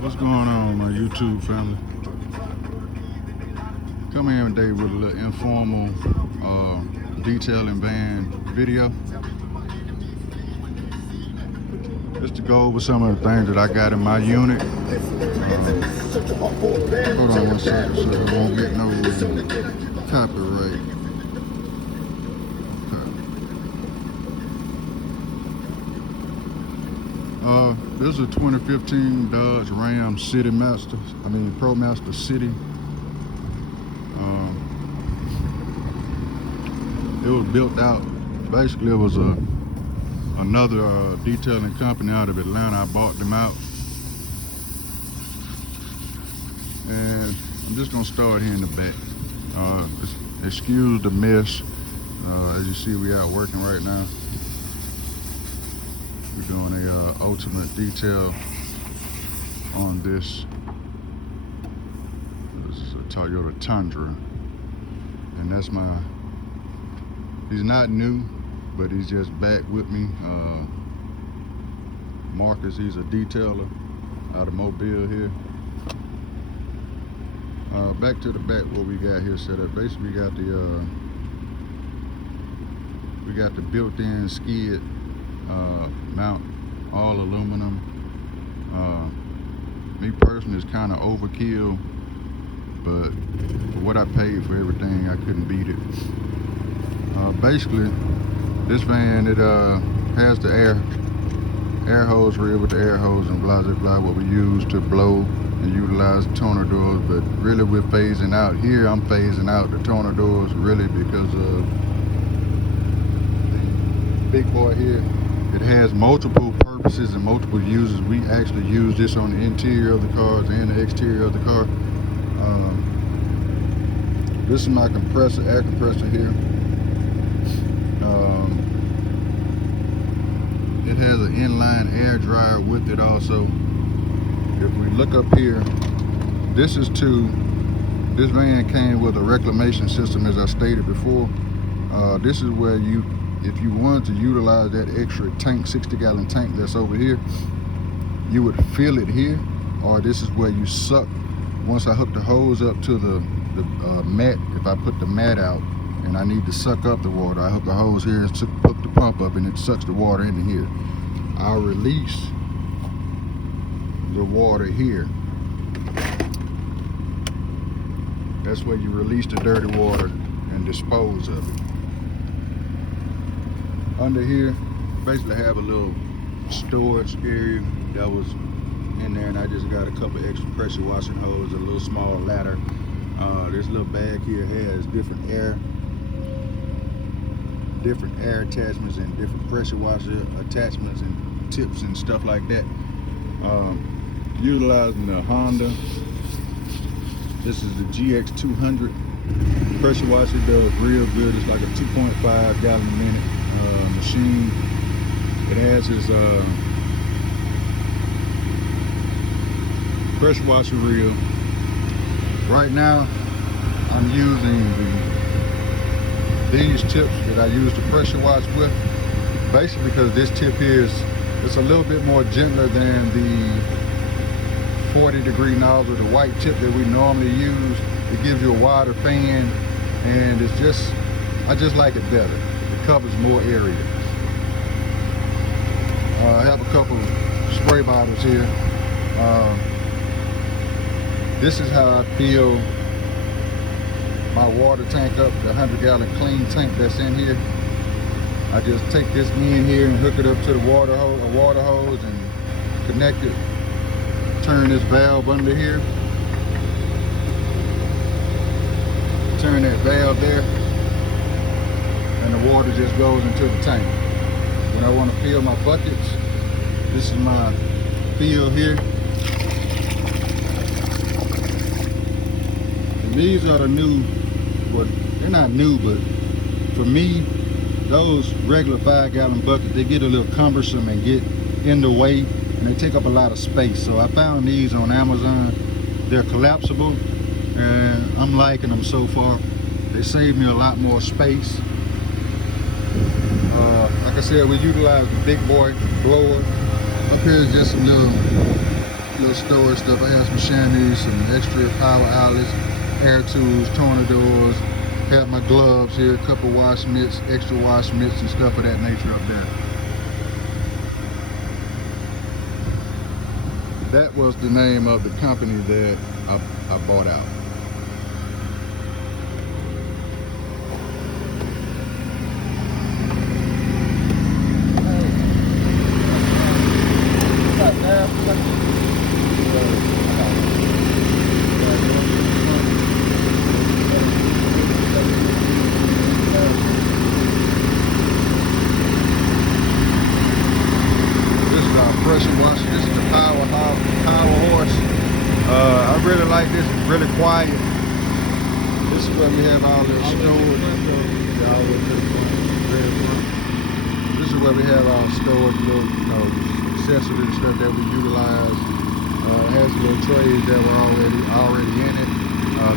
What's going on, my YouTube family? Coming here today with a little informal detailing van video. Just to go over some of the things that I got in my unit. Hold on one second so I won't get no copyright. This is a 2015 Dodge Ram ProMaster City. It was built out. Basically, it was another detailing company out of Atlanta. I bought them out, and I'm just gonna start here in the back. Excuse the mess. As you see, we out working right now. We're doing a ultimate detail on this. This is a Toyota Tundra, and that's he's not new, but he's just back with me. Marcus, he's a detailer out of Mobile here. Back to the back, what we got here set up. Basically, we got the built-in skid mount, all aluminum. Me personally, it's kind of overkill, but for what I paid for everything, I couldn't beat it. Basically, this van, it has the air hose reel with the air hose and blah blah blah, what we use to blow and utilize toner doors. But really, we're phasing out here. I'm phasing out the toner doors really because of the big boy here. It has multiple purposes and multiple uses. We actually use this on the interior of the cars and the exterior of the car. This is my compressor, air compressor here. It has an inline air dryer with it also. If we look up here, this van came with a reclamation system, as I stated before. This is where if you wanted to utilize that extra tank, 60-gallon tank that's over here, you would fill it here, or this is where you suck. Once I hook the hose up to the mat, if I put the mat out and I need to suck up the water, I hook a hose here and hook the pump up, and it sucks the water into here. I'll release the water here. That's where you release the dirty water and dispose of it. Under here, basically have a little storage area that was in there, and I just got a couple extra pressure washing hoses, a little small ladder. This little bag here has different air attachments and different pressure washer attachments and tips and stuff like that. Utilizing the Honda. This is the GX200 pressure washer. Does real good. It's like a 2.5 gallon a minute machine. It has its pressure washer reel. Right now I'm using these tips that I use to pressure wash with, basically because this tip here it's a little bit more gentler than the 40-degree nozzle, the white tip that we normally use. It gives you a wider fan, and I just like it better. It covers more area. I have a couple spray bottles here. This is how I fill my water tank up, the 100-gallon clean tank that's in here. I just take this in here and hook it up to the water hose and connect it. Turn this valve under here. Turn that valve there, and the water just goes into the tank. When I want to fill my buckets, this is my fill here. And these are the new, well, they're not new, but for me, those regular 5-gallon buckets, they get a little cumbersome and get in the way, and they take up a lot of space. So I found these on Amazon. They're collapsible, and I'm liking them so far. They save me a lot more space. Like I said, we utilize the big boy blower. Up here is just a little little storage stuff. I have some chamois, some extra power outlets, air tools, tornadors. Have my gloves here, a couple wash mitts, extra wash mitts and stuff of that nature up there. That was the name of the company that I bought out. Pressure washer. This is the power horse. I really like this. It's really quiet. This is where we have all the storage. This is where we have our storage, little, accessories and stuff that we utilize. It has little trays that were already in it.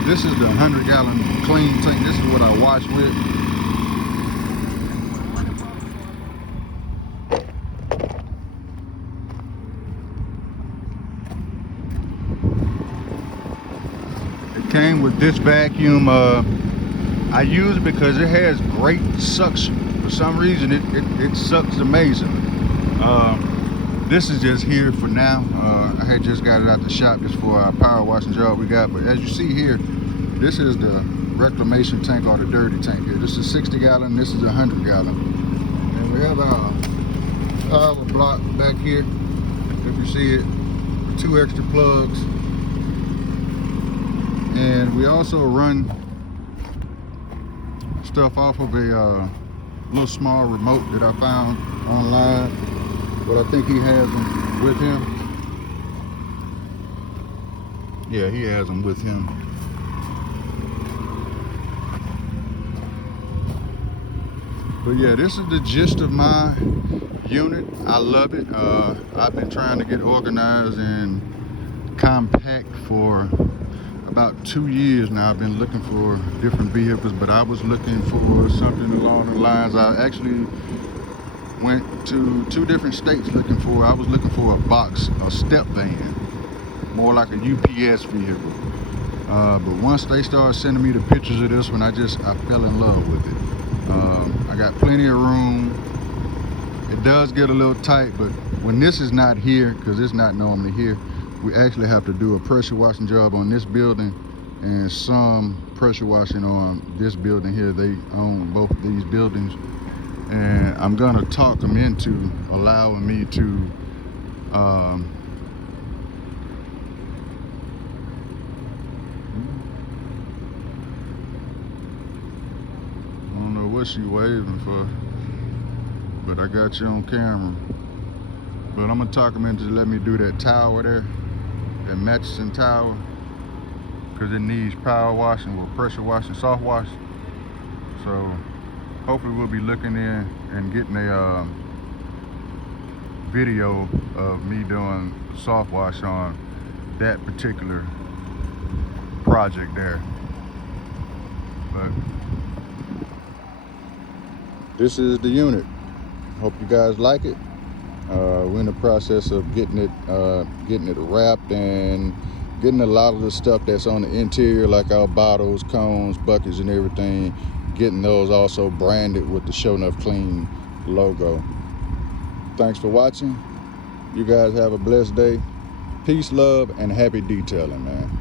This is the 100-gallon clean tank. This is what I wash with. Came with this vacuum. I use it because it has great suction. For some reason it sucks amazingly. This is just here for now. I had just got it out the shop just for our power washing job we got, but as you see here, this is the reclamation tank, or the dirty tank here. This is 60 gallon, this is 100 gallon. And we have our power block back here, if you see it, with 2 extra plugs. And we also run stuff off of a little small remote that I found online, but I think he has them with him. Yeah, he has them with him. But yeah, this is the gist of my unit. I love it. I've been trying to get organized and compact for about 2 years now. I've been looking for different vehicles, but I was looking for something along the lines. I actually went to 2 different states looking for, I was looking for a step van, more like a UPS vehicle. But once they started sending me the pictures of this one, I fell in love with it. I got plenty of room. It does get a little tight, but when this is not here, because it's not normally here, we actually have to do a pressure washing job on this building and some pressure washing on this building here. They own both of these buildings, and I'm gonna talk them into allowing me to I don't know what she waving for, but I got you on camera. But I'm gonna talk them into letting me do that tower there, that Murchison tower, because it needs power washing, or pressure washing, soft wash. So hopefully we'll be looking in and getting a video of me doing soft wash on that particular project there. But this is the unit. Hope you guys like it. We're in the process of getting it wrapped and getting a lot of the stuff that's on the interior, like our bottles, cones, buckets, and everything, getting those also branded with the Sho-Nuff Clean logo. Thanks for watching. You guys have a blessed day. Peace, love, and happy detailing, man.